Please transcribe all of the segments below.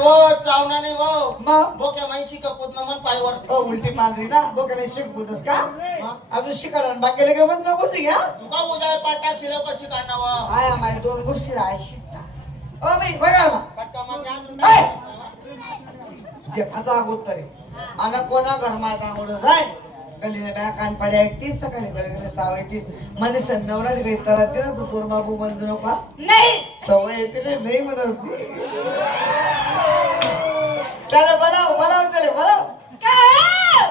हो चावना नाही हो. मग? बोक्या माहिशी का पूर्ण मन पायवर अ, उलटी मांजरी ना डोक्याने शिकवतस का? अजून शिकायला बाकीला घेऊन नको गोष्टी घ्या तू का उजाय पाठ टाकशील कशी काढणार व आया माझ्या दोन गोष्टी आहे शिकता. अ बाई बघा ना. पटका मग मी अजून फाचा अगोदर आणि कोणा घरमा तांगड जाय. गलीने काय कान पाडे ऐकतीस तर काही गलीने चाव येते म्हणे सण नवरा काही तर ते ना तू नका नाही. सवय येते रे नाही म्हणत होती. त्याला बोलाव बोलाव त्याला बोलाव काय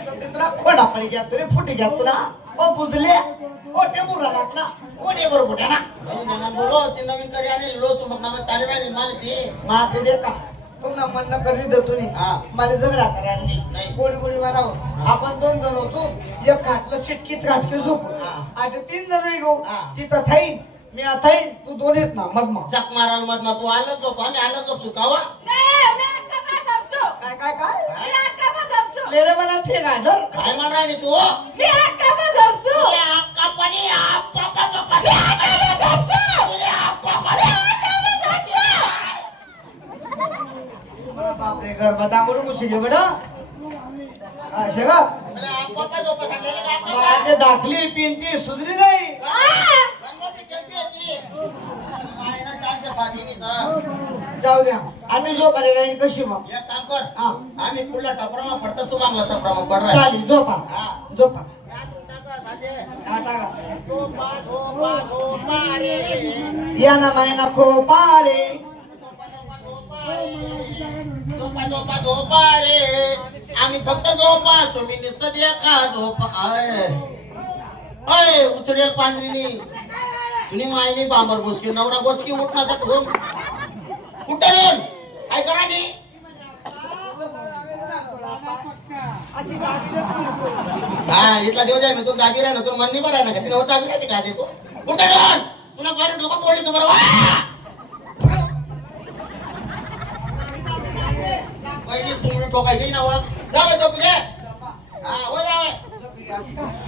सत्येंद्रा खोडा पडी घ्या तुरे फुटी घ्या तुला ओ बुजले ओ टेबुल राहणार ओ टेबुल फुट्या ना आणि बोलो ती नवीन करी आणि लो चुमक नामे ताली राहिली मला ती मा ते दे का तुम्हाला म्हणणं करी दे तुम्ही हा. मला झगडा करा नाही. नाही गोडी गोडी मारावं आपण दोन जण होतो एक खाटलं चिटकीच खाटके झोप. आता तीन जण घेऊ. तिथं थाईन मी थाईन तू दोन येत ना मग मग. जक माराल मत तू आलं झोप आम्ही आलं झोप सुकावा नाही मी अक्का बसवसो काय काय काय? मी अक्का बसवसो लेरे मला ठेक आहे धर काय म्हण राहिली तू तुझ्या. तुझ्या. बापरे घर बदा म्हणून कुशी तुझ्या का? मग ते दाखली पिंटी सुधरी जाई रंगोटी टेपी होती. मायना चारशे साथीनी तर. जाऊ द्या. आता झोप नाही कशी मग? एक काम कर. हा. आम्ही पुढला टपरामा पडतास तू बांगला सपरामा पड राहिला. चालेल झोपा हा. झोपा. हा टाका. रे. या ना मायना खो पारे झोपा झोपा झोपा रे. आम्ही फक्त झोपा तुम्ही नुसतं देखा झोपा आय. अय उचडेल पांजरीनी तुम्ही मायनी बांबर बोसकी नवरा बोचकी उठला तर ठेवून उठून काय करा नी. हा इथला देव जाय मी तुला दाबी राह ना तुला मन नाही बरं ना का तिने दाबी राहते का देतो उठून तुला बरं डोकं पोळी तू बरोबर पहिली सिंगडी ठोकाय गई ना वा. जावे दे. हा हो जावे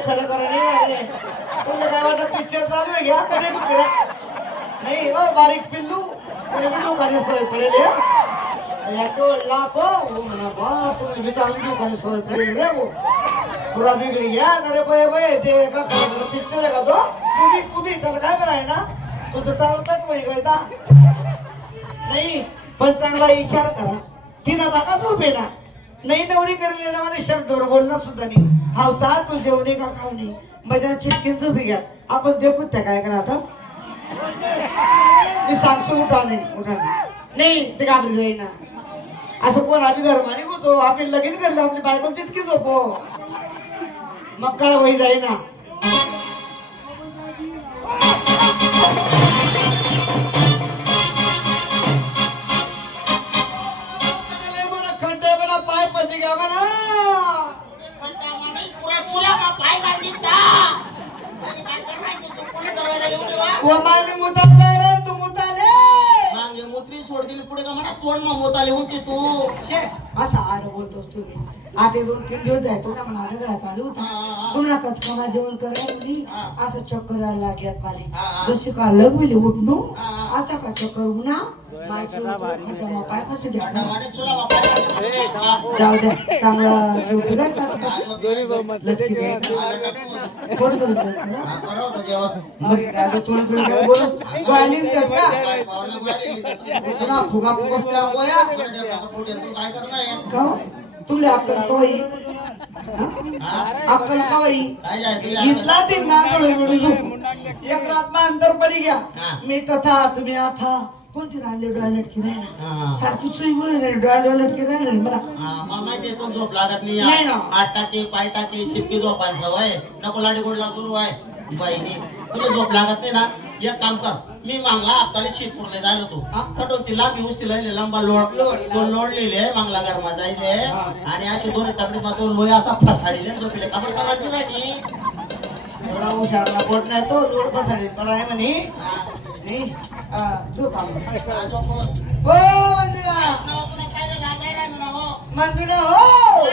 खरं तुला काय वाटत पिक्चर चालू आहे घ्या कुठे कुठे? नाही बारीक पिल्लू. कुठे कुठे सोय पडेल हे. म्हणा बा तुम्ही बी चांगली सोय पडेल रे हो पुरा बिगडी घ्या अरे ते एका पिक्चर आहे का तो? तुम्ही तुम्ही त्याला काय बरं ना? तो तर चांगला तट नाही पण चांगला विचार करा. तिनं बघा झोपे ना नाही नवरी करले ना मला शब्दावर बोलणार सुद्धा नाही. हावसा तू जेवणे का खावणे मजा चिटकीन झोपी घ्या. आपण देऊ त्या काय करा आता. मी सांगतो उठा नाही उठा नाही. ते घाबरी जाईना. असं कोण आम्ही गरमाने होतो आपण लगीन करलं आपली बायको चिटकी झोपो. मग काय वही जाईना. पुढे का म्हणा तोंड मग मोताले होती तू शे, असा आड बोलतोस तुम्ही आता दोन तीन दिवस जायतो ना मला झगडा चालू हा, हा, होता हा. तुम्हाला कचकामा जेवण करायला मुली हा. असं चक्कर लागत हा, मला हा. जशी का लगविली उठणू हा, हा. असा का चक्कर उन्हा चुला हा. जाऊ द्या चांगला का? हा? हा, थोडं थोडं काय बोलत का फुगा फुगा काय करणार? का हो? तुला अक्कल कवाई? हा? अक्कल कवाई? काय जाय तुला इथला ते झोप एक रात मग अंतर पडी घ्या. मी तथा तुम्ही आता. कोणती राहिली नाही ना? हा. सारखी सुई बोल डोळ्या लटकी नाही ना? मला हा, मला माहिती तो झोप लागत नाही. हात टाके पाय टाके चिपकी झोपायची सवय नको लाडी गोडला दूर आहे बाईनी तुला झोप लागत नाही ना? एक काम कर. मी मागला अक्काली शिरपूरला जायला तू हा. खटवती लांबी उस्ती लावले लांबा लोड लोड. तो लोडलेले मागला गरमा जायले. आणि अशी दोन्ही तकडे मग तो लोया असा फसाडीले झोपले. काबर करायची राहिली एवढा हुशारला पोट नाही तो लोड पसाडी पण आहे म्हणे. हा. नाही हा, मंजुळा हो.